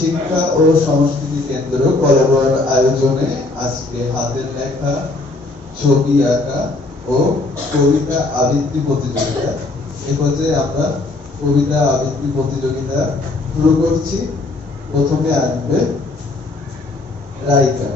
শিক্ষা ও সংস্কৃতি কেন্দ্র কলাবর আয়োজনে আজকে হাতের লেখা, ছবি আঁকা ও কবিতা আবৃত্তি প্রতিযোগিতা। এ পর্যায়ে আমরা কবিতা আবৃত্তি প্রতিযোগিতা শুরু করছি। প্রথমে আসবে রাইকা।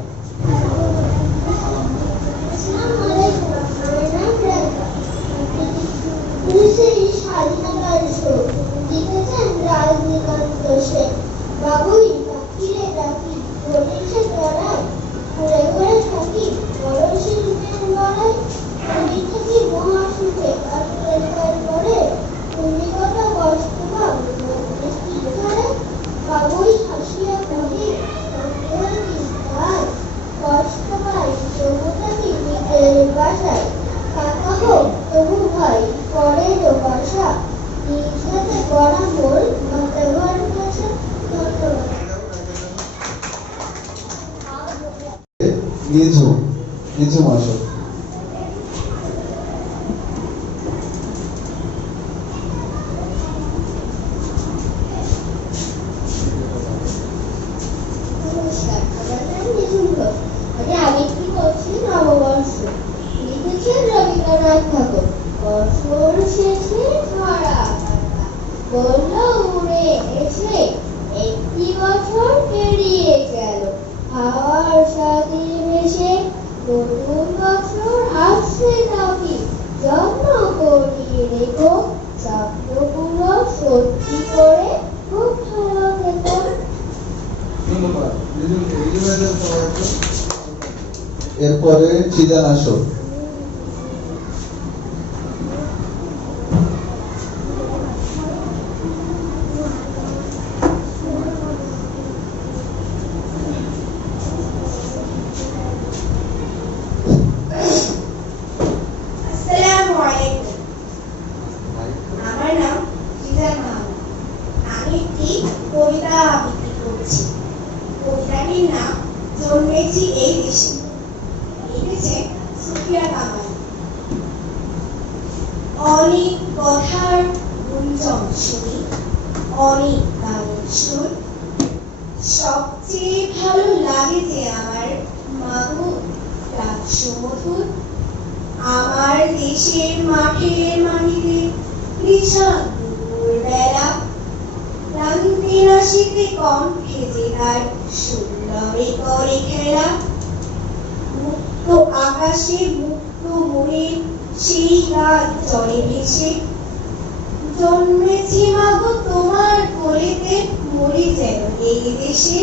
বাবুই পাখিরে ডাকি ঘটেছে লড়াই ঘুরে ঘুরে থাকি বড় শিল্পের লড়াই তুমি থাকি মহাশিল্পে কার পরে তুমি কত কষ্ট পাও কি করে বাবুই হাসিয়া কহি কষ্ট পাই তবু থাকি নিজের বাসায় কাকা হোক তবু ভাই পরের বাসা নিজ হাতে গড়া মোর মাতাবার ভাষা। নিঝু মাস আবৃত্তি করছি নববর্ষ। লিখেছেন রবীন্দ্রনাথ ঠাকুর। বছর শেষে ধরা বলল উড়ে এসে একটি বছর পেরিয়ে গেল হাওয়ার সাথে ভেসে নতুন বছর আসছে নাকি যত্ন করিয়ে রেখো স্বপ্নগুলো সত্যি করে খুব ভালো থেকো। এরপরে ফিজান আসো। আমার নাম ফিজান মাহমুদ। আমি একটি কবিতা আবৃত্তি করছি। কবিতাটির নাম জন্মেছি এই দেশে। লিখেছে সুফিয়া কামাল। অনেক কথার গুঞ্জন শুনি, অনেক গানের সুর, সবচেয়ে ভালো লাগে যে আমার মাগো রাত সুমধুর। আমার দেশের মাঠের মাটিতে কৃষক দুপুরবেলা ক্লান্তি নাশিতে কণ্ঠে যে তার সুন্দরে করে খেলা। মুক্ত আকাশে মুক্ত মনে সেই গান জলে ভেসে জন্মেছি মাগো তোমার কোলেতে মরি যেন এই দেশে।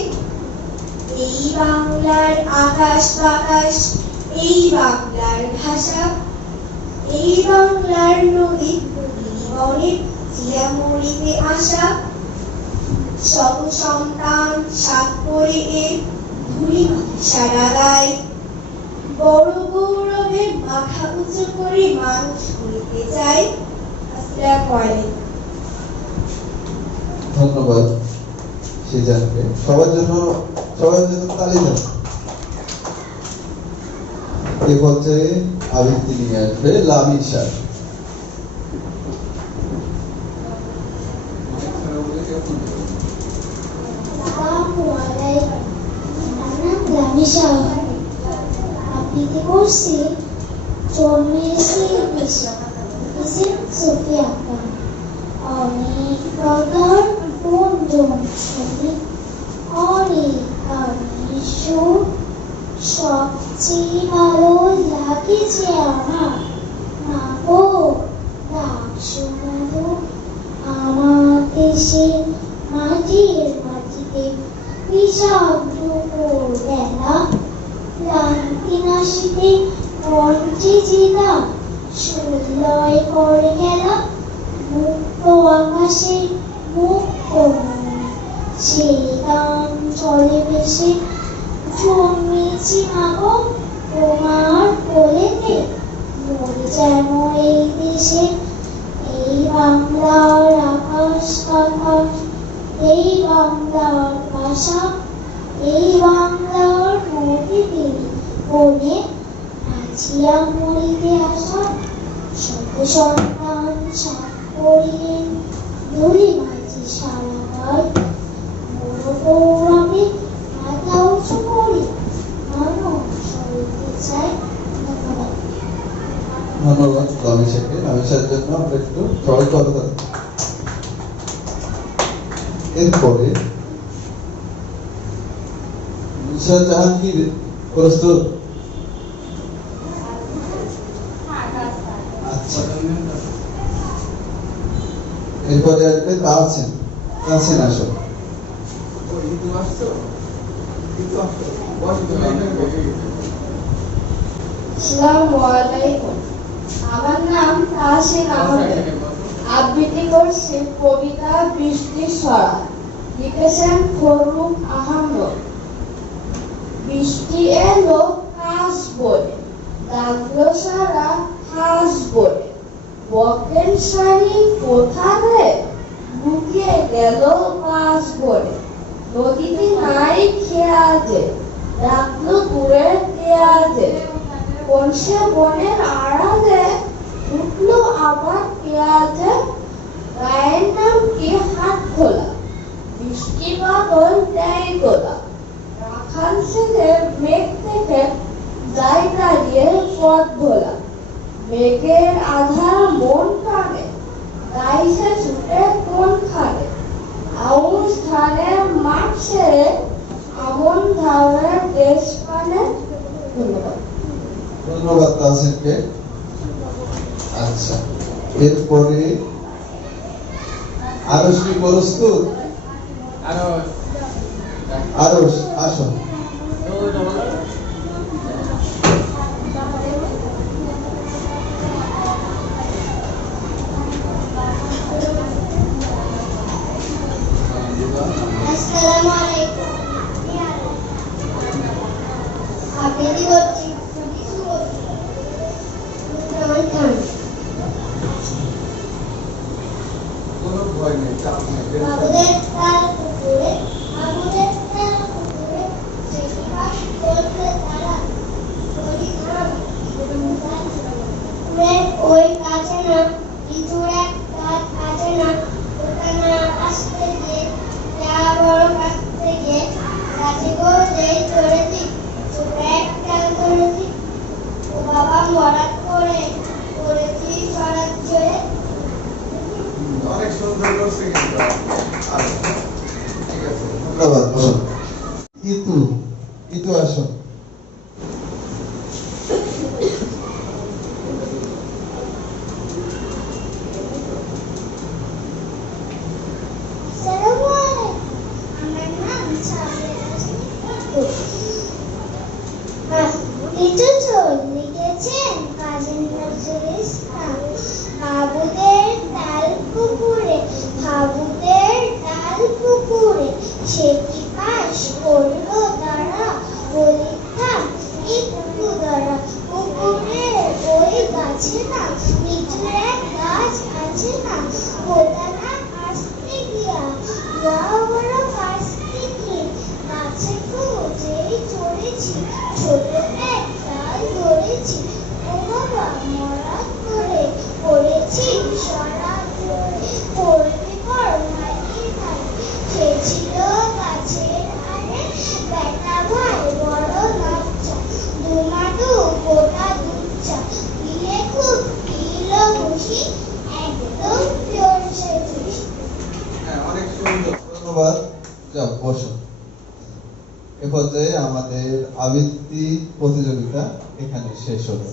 এই বাংলার আকাশ বাতাস, এই বাংলার ভাষা, এই বাংলার নদী জীবনে চিরা মরিতে আসা। শত সন্তান সাত করে এর ধুলি মাথা সারা গায় বড় গৌরবে মাথা উঁচু করে মানুষ করিতে চায়। ধন্যবাদ ফিজানকে। সবার জন্য তালি দাও। এ পর্যায়ে আবৃত্তি নিয়ে আসবে লামিশা। আবৃত্তি করছি জন্মেছি দেশে। সুফিয়া কামাল। অনেক কথার গুঞ্জন শুনি, অনেক গানের সুর, সবচেয়ে ভালো লাগে যে আমার মাগো রাত সুমধুর। আমার দেশে মাটির মাটিতে কৃষক দুপুর বেলা ক্লান্তি নাশিতে কণ্ঠে জেলা সুলয় করে গেলা। মুক্ত আকাশে মুক্ত মনে সেই গান চলে ভেসে জন্মেছি মাগো তোমার কোলেতে মরি যেন এই দেশে। এই বাংলার আকাশ বাতাস, এই বাংলার ভাষা, এই বাংলার নদীতে বনে নাচিয়া মরিতে আসা। শত সন্তান সাত করিয়ে ধুলি মাঝি সারা গায় বড় আমি মাথা উঁচু করি আরো সরতে চাই। ধন্যবাদ। ধন্যবাদ রমেশকে। রমেশের জন্য আমরা একটু সবাই করতাম। এরপরে নুসরাত জাহাঙ্গীর প্রস্তুত? আচ্ছা, এরপরে আসবে তাহসিন। তাহসিন আসো। আসসালামু আলাইকুম। আমার নাম তাহসিন আহমেদ। আবৃত্তি করছি কবিতা বৃষ্টি ছড়া, লিখেছেন ফরুক আহমদ। বৃষ্টি এলো কাশ বলে, ডাকলো সারা হাঁস বলে, বকের শাড়ি কোথারে লুকিয়ে গেল বাস বলে, নদীতে নাই খেয়াজে, ডাকলো দূরের পেঁয়াজে, কোন সে বনের আড়ালে উঠলো আবার পেঁয়াজে, গায়ের নাম কি হাত খোলা, বৃষ্টি বাদল দেয় তোলা, রাখাল ছেলে মেঘ থেকে যায় দাঁড়িয়ে পথ ভোলা, মেঘের আধার মন কানে গাইছে ছুটে কোন খানে, আউশ ধানের মাঠ ছেড়ে আমন ধানের দেশ পানে। ধন্যবাদ। ধন্যবাদ তাহসিনকে। আচ্ছা, এরপরে আরশ কি প্রস্তুত? আরশ আসো। আসসালামু আলাইকুম। আবৃত্তি করছি নুরুজ্জামান খান। বাবুদের তার পুকুরে, বাবুদের তার পুকুরে, সেটি পাশ করতে তারা বলি থাম, পুকুরের ওই কাছে না ইঁদুর এক গাছ আছে না, ওটা না আসতে গিয়ে যা বড় কাটতে গিয়ে গাছে করে যেই চড়েছি ছোটে একটা ধরেছি, ও বাবা মরাত করে করেছি সরাত জোরে। অনেক সুন্দর করছে কিন্তু। ঠিক আছে, ধন্যবাদ। ইতু, ইতু আসো। আসসালামু আলাইকুম। আমার নাম সাবিরা খাতুন। কিছু চোর লিখেছেন কাজী নজরুল ইসলাম। বাবুদের ডাল পুকুরে, বাবুদের ডাল পুকুরে, সেটি পাশ করলো তারা বলি থাম একটু দাঁড়া, পুকুরের ওই গাছে না লিচুর এক গাছ আছে না, ওটা না আসতে গিয়া যা বড় কাছতে গিয়ে গাছে যেই চড়েছি ছোট এক ডাল ধরেছি, ও বাবা মরাত করে করেছি সরাত জোরে, পড়বে পর ভাইয়ের ভাই খেয়েছিল গাছের আরে, বেটা ভাই বড় লজ্জা দুমাটু গোটা দুধ চা, দিলে খুব দিল খুশি একদম জোরসে খুশি। হ্যাঁ, অনেক সুন্দর। ধন্যবাদ। যাও বসো। এ পর্যায়ে আমাদের আবৃত্তি প্রতিযোগিতা এখানে শেষ হলো।